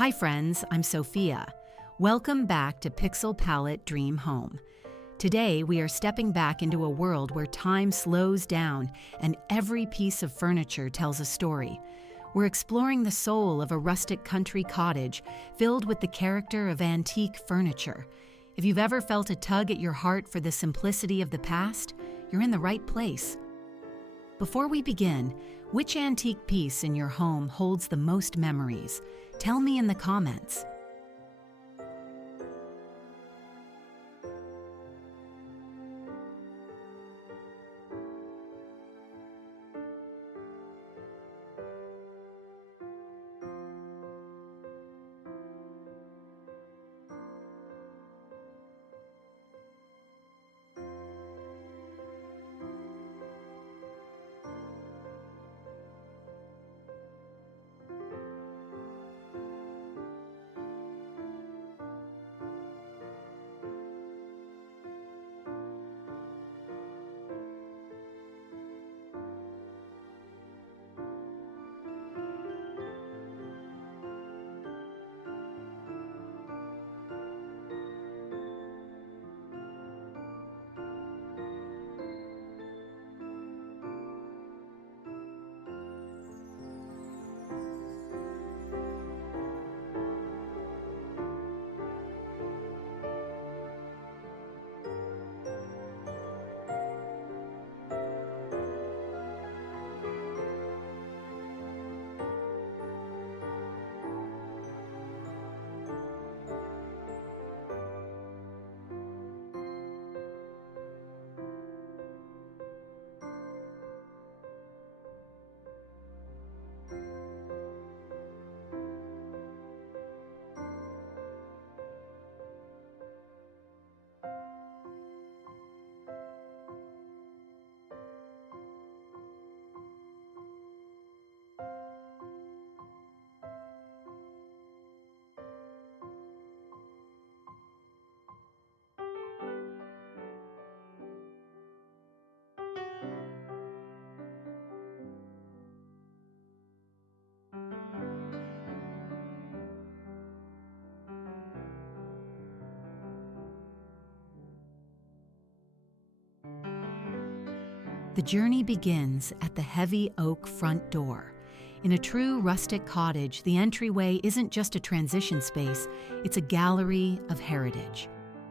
Hi friends, I'm Sophia. Welcome back to Pixelpalette Dream Home. Today we are stepping back into a world where time slows down and every piece of furniture tells a story. We're exploring the soul of a rustic country cottage filled with the character of antique furniture. If you've ever felt a tug at your heart for the simplicity of the past, you're in the right place. Before we begin, which antique piece in your home holds the most memories? Tell me in the comments. The journey begins at the heavy oak front door. In a true rustic cottage, the entryway isn't just a transition space, it's a gallery of heritage.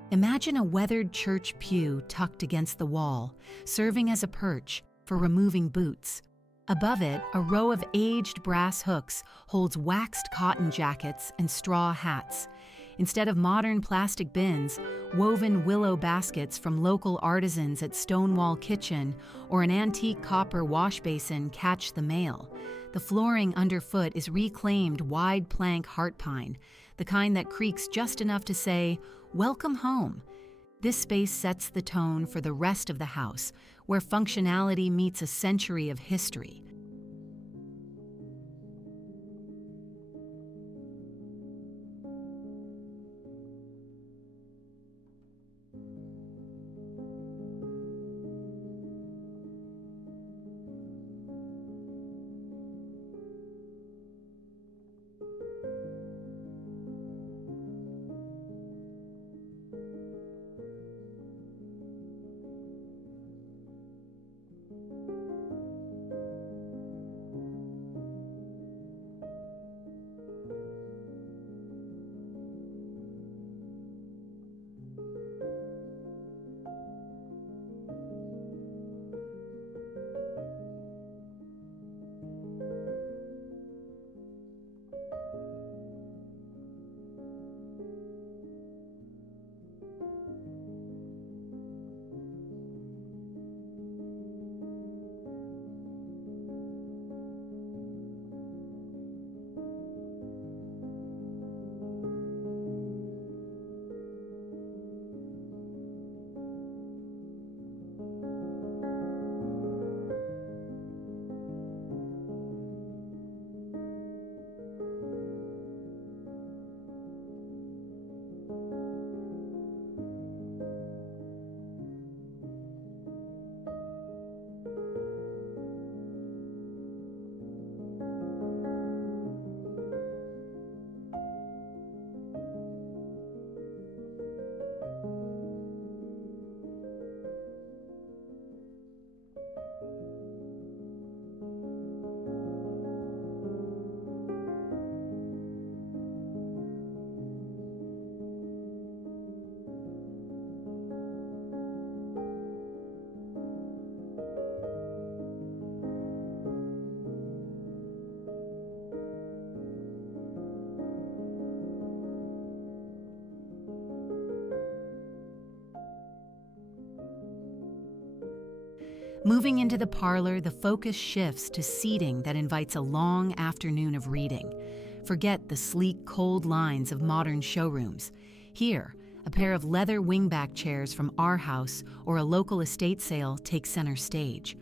Imagine a weathered church pew tucked against the wall, serving as a perch for removing boots. Above it, a row of aged brass hooks holds waxed cotton jackets and straw hats. Instead of modern plastic bins, woven willow baskets from local artisans at Stonewall Kitchen or an antique copper wash basin catch the mail. The flooring underfoot is reclaimed wide plank heart pine, the kind that creaks just enough to say, "Welcome home." This space sets the tone for the rest of the house, where functionality meets a century of history. Moving into the parlor, the focus shifts to seating that invites a long afternoon of reading. Forget the sleek, cold lines of modern showrooms. Here, a pair of leather wingback chairs from our house or a local estate sale take center stage.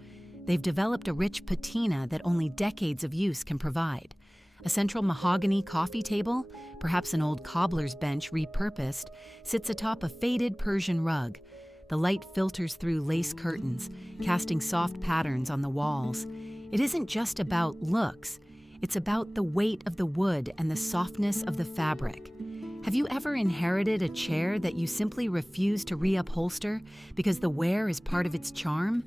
They've developed a rich patina that only decades of use can provide. A central mahogany coffee table, perhaps an old cobbler's bench repurposed, sits atop a faded Persian rug. The light filters through lace curtains, casting soft patterns on the walls. It isn't just about looks. It's about the weight of the wood and the softness of the fabric. Have you ever inherited a chair that you simply refuse to reupholster because the wear is part of its charm?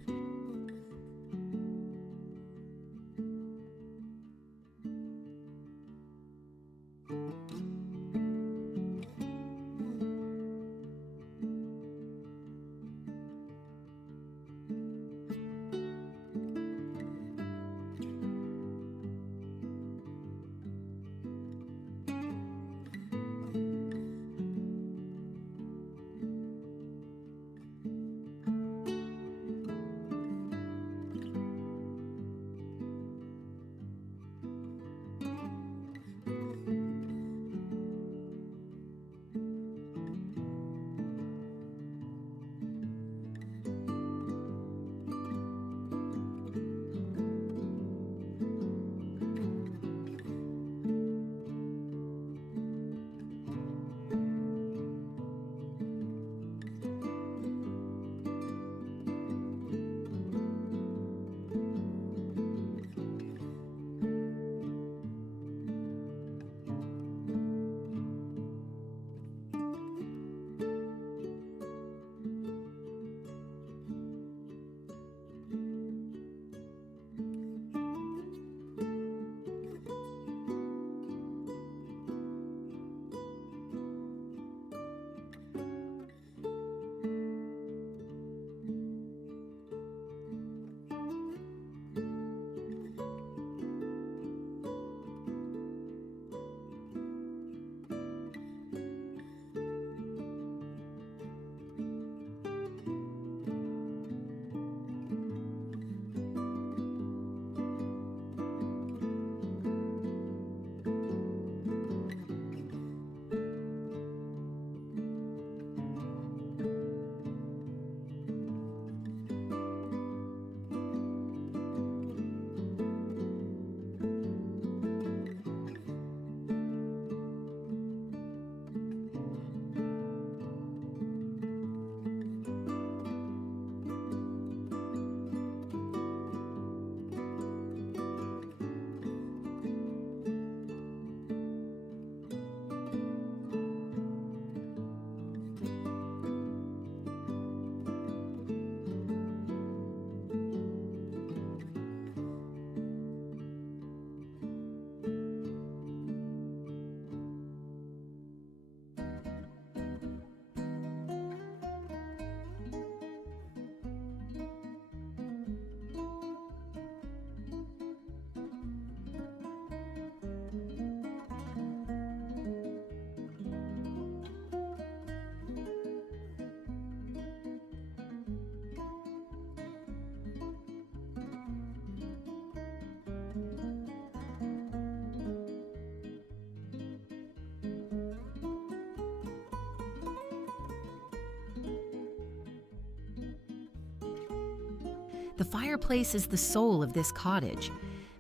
The fireplace is the soul of this cottage.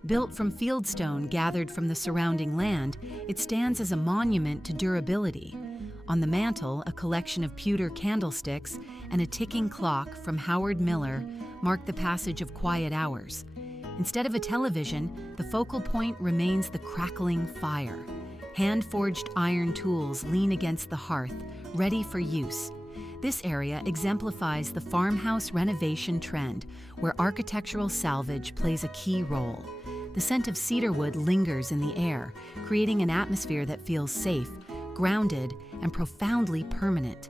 Built from fieldstone gathered from the surrounding land, it stands as a monument to durability. On the mantel, a collection of pewter candlesticks and a ticking clock from Howard Miller mark the passage of quiet hours. Instead of a television, the focal point remains the crackling fire. Hand-forged iron tools lean against the hearth, ready for use. This area exemplifies the farmhouse renovation trend, where architectural salvage plays a key role. The scent of cedarwood lingers in the air, creating an atmosphere that feels safe, grounded, and profoundly permanent.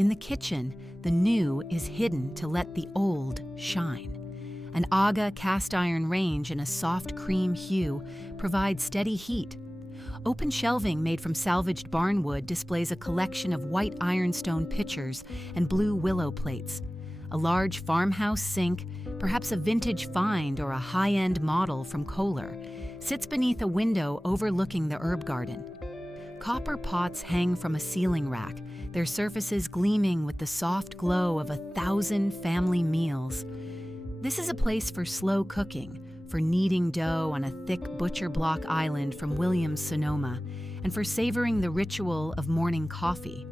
In the kitchen, the new is hidden to let the old shine. An Aga cast iron range in a soft cream hue provides steady heat. Open shelving made from salvaged barnwood displays a collection of white ironstone pitchers and blue willow plates. A large farmhouse sink, perhaps a vintage find or a high-end model from Kohler, sits beneath a window overlooking the herb garden. Copper pots hang from a ceiling rack, their surfaces gleaming with the soft glow of 1,000 family meals. This is a place for slow cooking, for kneading dough on a thick butcher block island from Williams, Sonoma, and for savoring the ritual of morning coffee.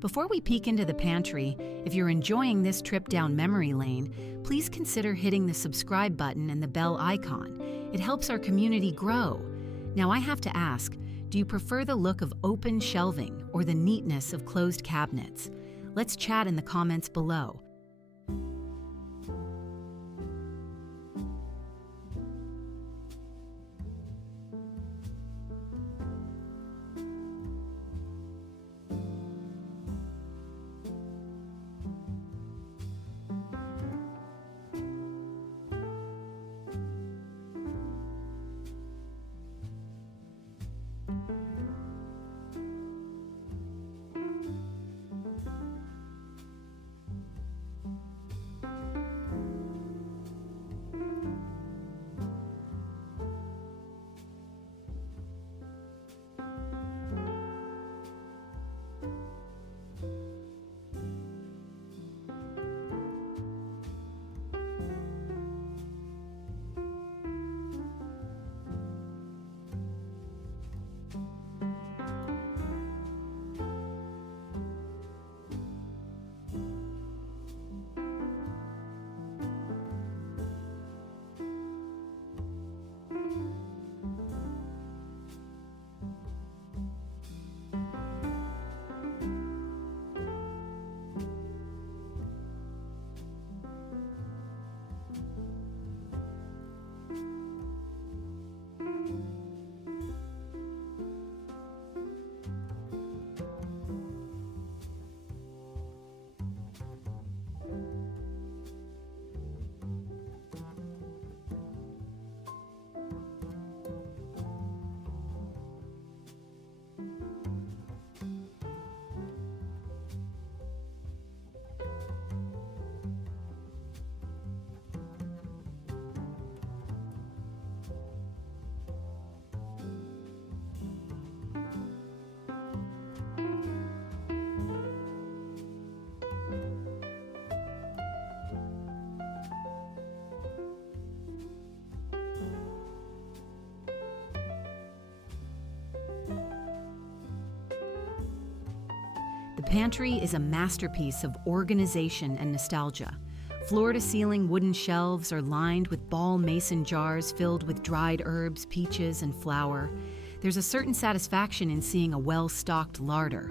Before we peek into the pantry, if you're enjoying this trip down memory lane, please consider hitting the subscribe button and the bell icon. It helps our community grow. Now I have to ask, do you prefer the look of open shelving or the neatness of closed cabinets? Let's chat in the comments below. The pantry is a masterpiece of organization and nostalgia. Floor-to-ceiling wooden shelves are lined with ball mason jars filled with dried herbs, peaches, and flour. There's a certain satisfaction in seeing a well-stocked larder.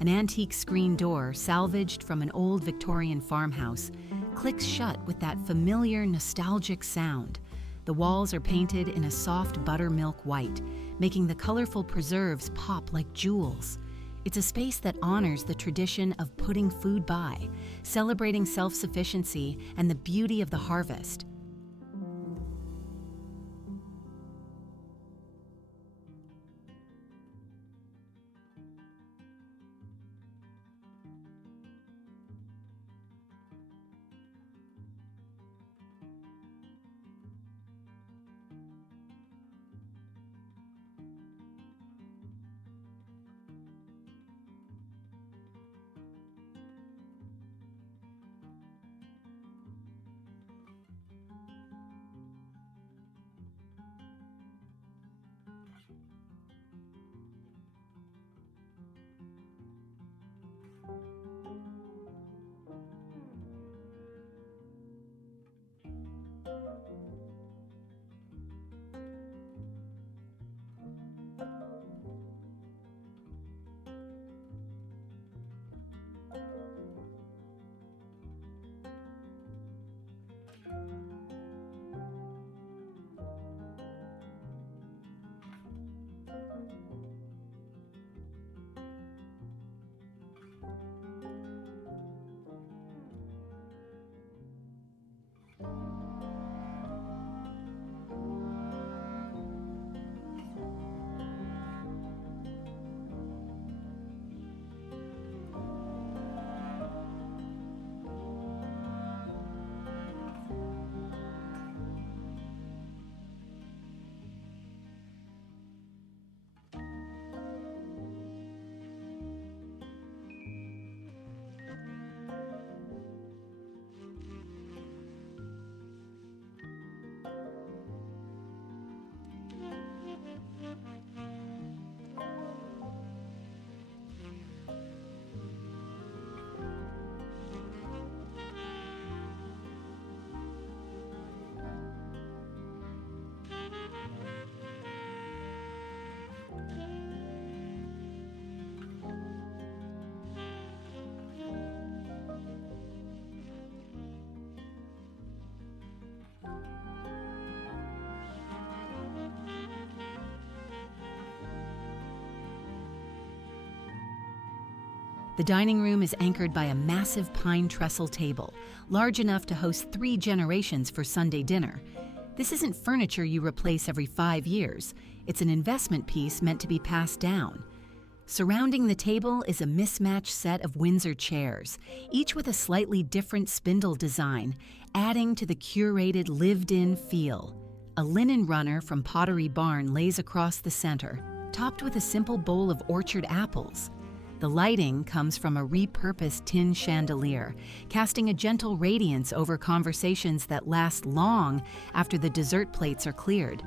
An antique screen door, salvaged from an old Victorian farmhouse, clicks shut with that familiar, nostalgic sound. The walls are painted in a soft buttermilk white, making the colorful preserves pop like jewels. It's a space that honors the tradition of putting food by, celebrating self-sufficiency and the beauty of the harvest. The dining room is anchored by a massive pine trestle table, large enough to host 3 generations for Sunday dinner. This isn't furniture you replace every 5 years. It's an investment piece meant to be passed down. Surrounding the table is a mismatched set of Windsor chairs, each with a slightly different spindle design, adding to the curated, lived-in feel. A linen runner from Pottery Barn lays across the center, topped with a simple bowl of orchard apples. The lighting comes from a repurposed tin chandelier, casting a gentle radiance over conversations that last long after the dessert plates are cleared.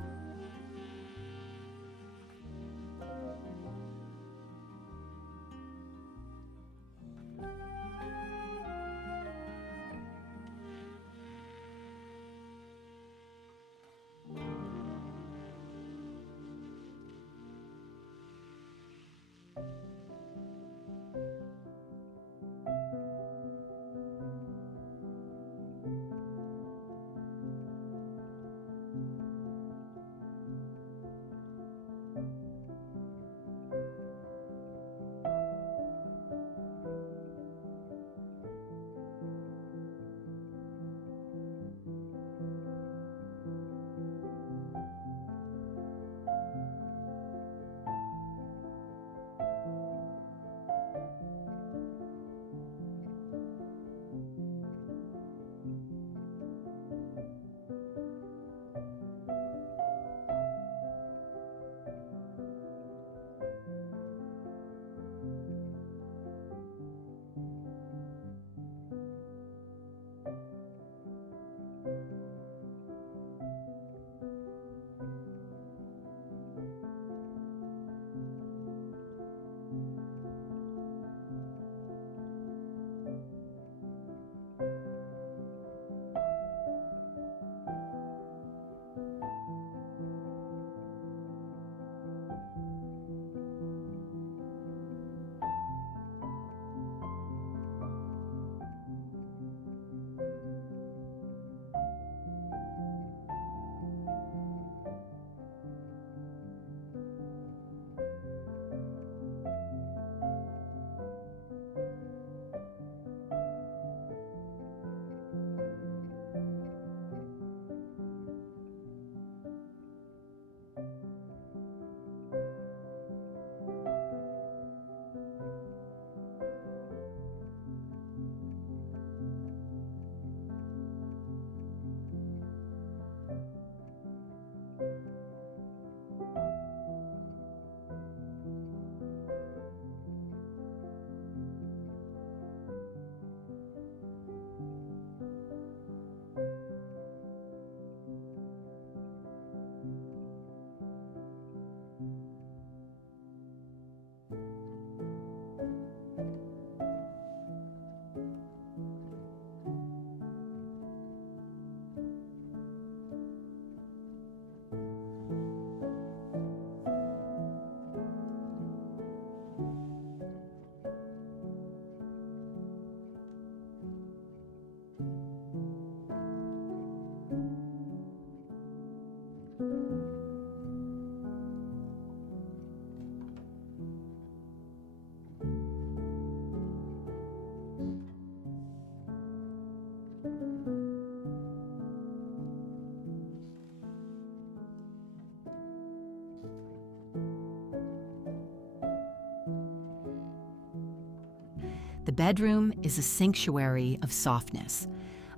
The bedroom is a sanctuary of softness.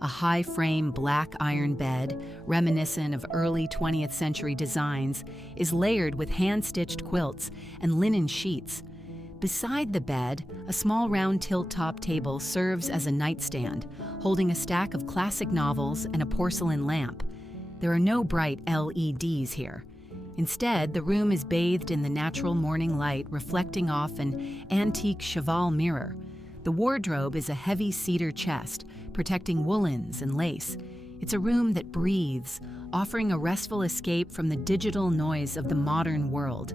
A high-frame black iron bed, reminiscent of early 20th century designs, is layered with hand-stitched quilts and linen sheets. Beside the bed, a small round tilt-top table serves as a nightstand, holding a stack of classic novels and a porcelain lamp. There are no bright LEDs here. Instead, the room is bathed in the natural morning light reflecting off an antique cheval mirror. The wardrobe is a heavy cedar chest, protecting woolens and lace. It's a room that breathes, offering a restful escape from the digital noise of the modern world.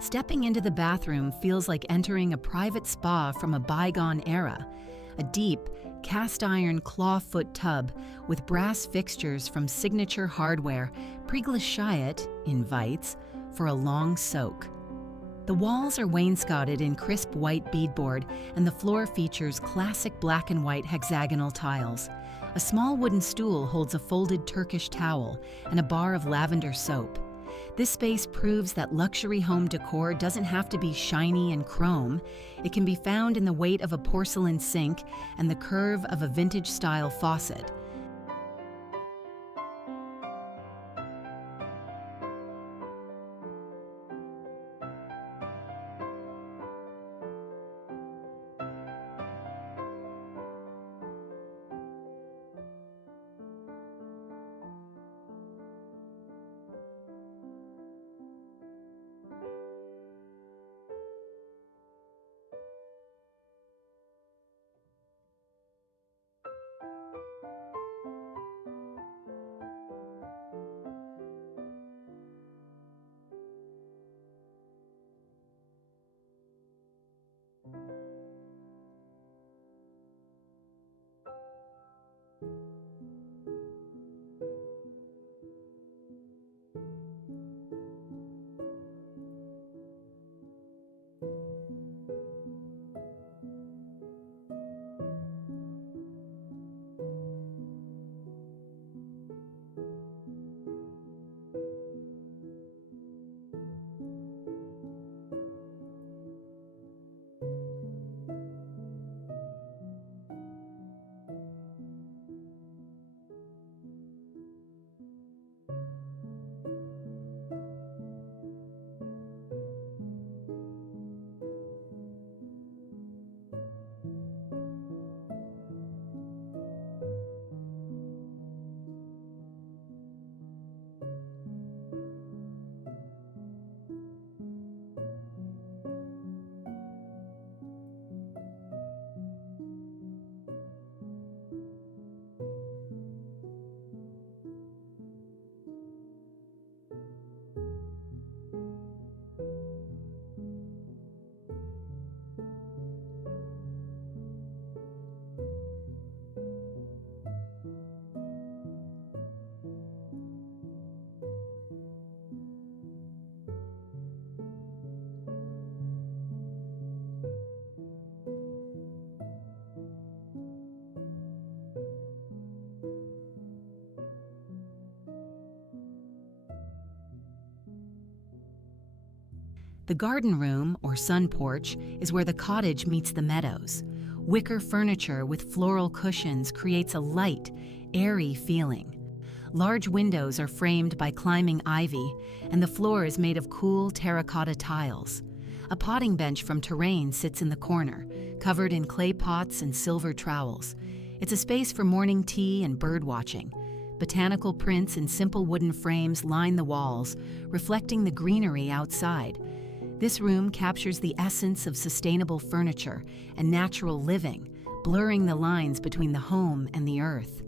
Stepping into the bathroom feels like entering a private spa from a bygone era. A deep, cast-iron clawfoot tub with brass fixtures from Signature Hardware pre-glaciate invites for a long soak. The walls are wainscoted in crisp white beadboard, and the floor features classic black and white hexagonal tiles. A small wooden stool holds a folded Turkish towel and a bar of lavender soap. This space proves that luxury home decor doesn't have to be shiny and chrome. It can be found in the weight of a porcelain sink and the curve of a vintage-style faucet. The garden room, or sun porch, is where the cottage meets the meadows. Wicker furniture with floral cushions creates a light, airy feeling. Large windows are framed by climbing ivy, and the floor is made of cool terracotta tiles. A potting bench from terrain sits in the corner, covered in clay pots and silver trowels. It's a space for morning tea and bird watching. Botanical prints in simple wooden frames line the walls, reflecting the greenery outside. This room captures the essence of sustainable furniture and natural living, blurring the lines between the home and the earth.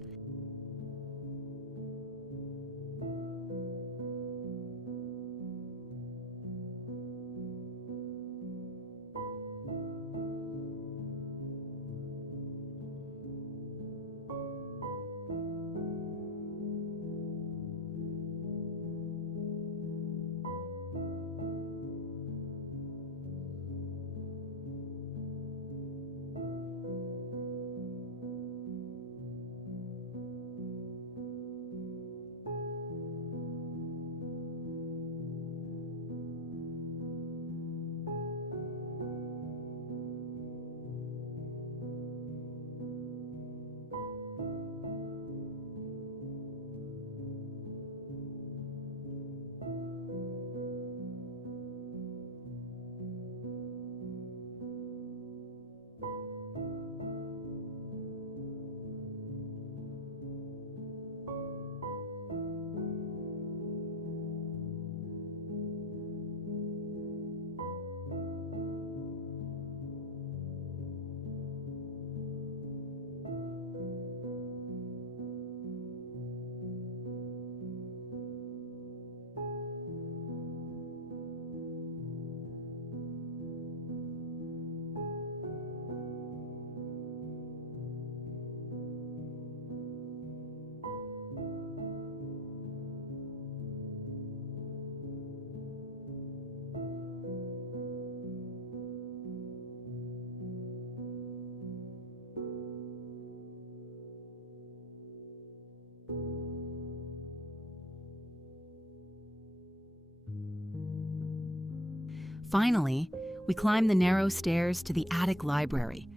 Finally, we climb the narrow stairs to the attic library.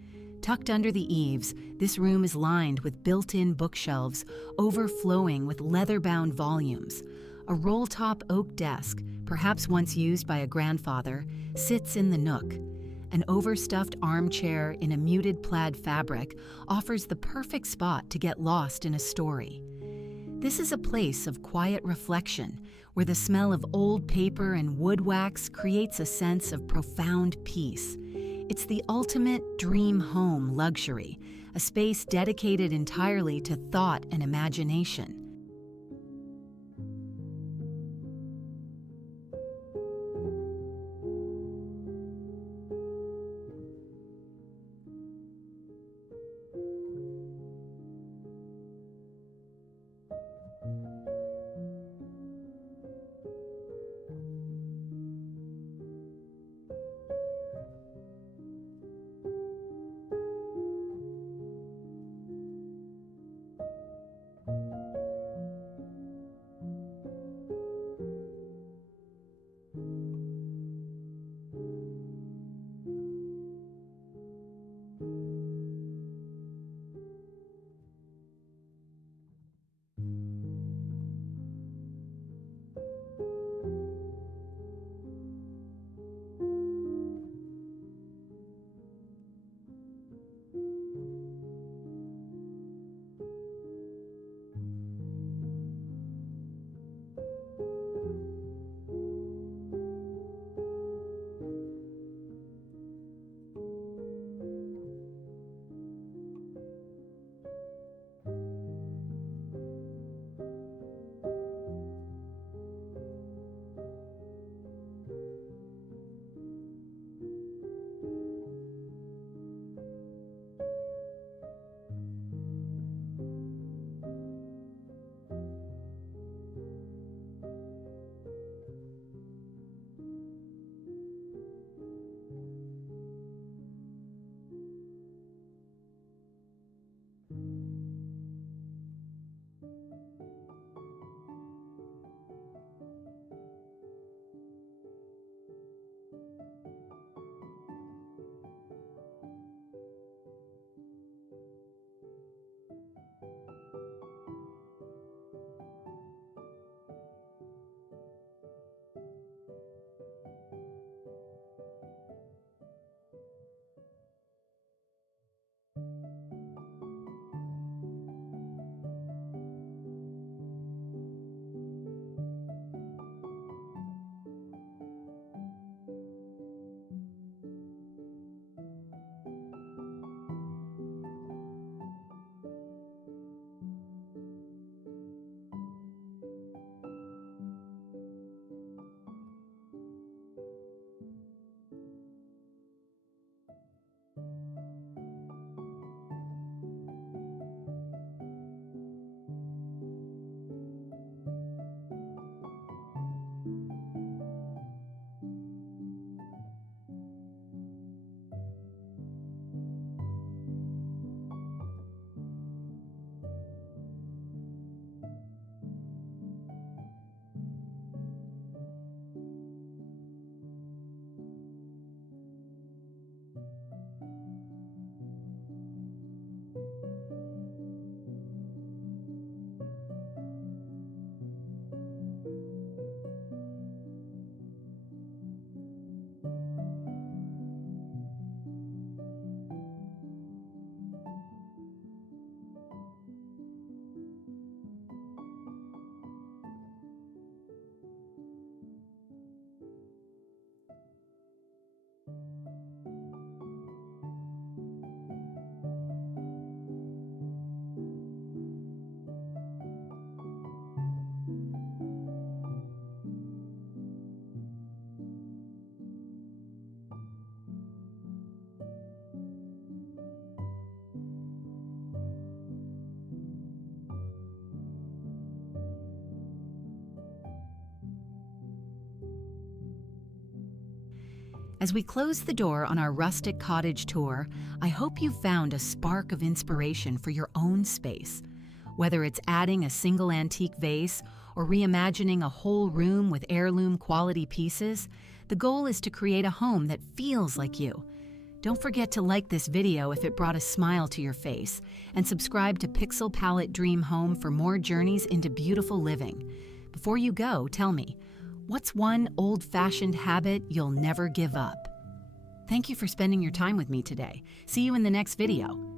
Tucked under the eaves, this room is lined with built-in bookshelves overflowing with leather-bound volumes. A roll-top oak desk, perhaps once used by a grandfather, sits in the nook. An overstuffed armchair in a muted plaid fabric offers the perfect spot to get lost in a story. This is a place of quiet reflection, where the smell of old paper and wood wax creates a sense of profound peace. It's the ultimate dream home luxury, a space dedicated entirely to thought and imagination. As we close the door on our rustic cottage tour, I hope you found a spark of inspiration for your own space. Whether it's adding a single antique vase or reimagining a whole room with heirloom quality pieces, the goal is to create a home that feels like you. Don't forget to like this video if it brought a smile to your face, and subscribe to Pixelpalette Dream Home for more journeys into beautiful living. Before you go, tell me, what's one old-fashioned habit you'll never give up? Thank you for spending your time with me today. See you in the next video.